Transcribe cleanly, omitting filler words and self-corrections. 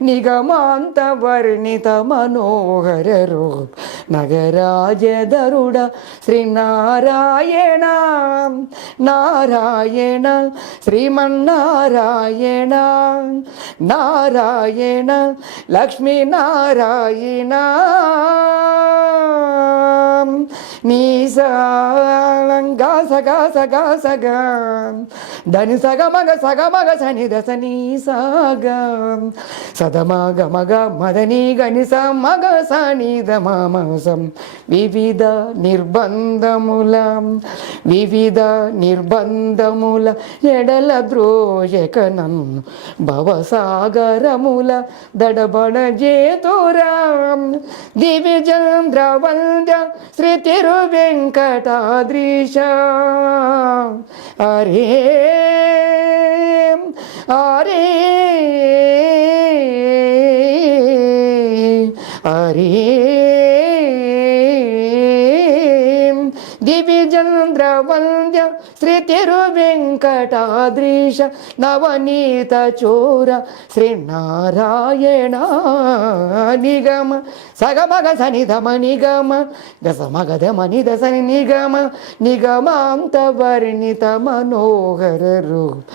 నిగమాంత వర్ణిత మనోహర రూప్ నగరాజధరుడ శ్రీనారాయణ నారాయణ శ్రీమన్నారాయణ నారాయణ లక్ష్మీనారాయణ నీ గా సగా సగా సగా ధని సగమగ సని దశ నీ సాగా సదమగ మగ మదని గనిస మగ సనిద మామసం వివిధ నిర్బంధముల ఎడల ద్రోయక నన్ను భవసాగరముల దడబడ జేతురాం దివిజంద్రవంద్య శ్రీ తిరు వెంకటాద్రీశ అరే అరే అరే దివిజంద్రవంద్య శ్రీ తిరు వెంకటాద్రీశ నవనీత చోర శ్రీనారాయణ నిగమ సగమగ సనిధమ నిగమ దశమగధమని దశని నిగమ నిగమాంత వర్ణిత మనోహర రూప్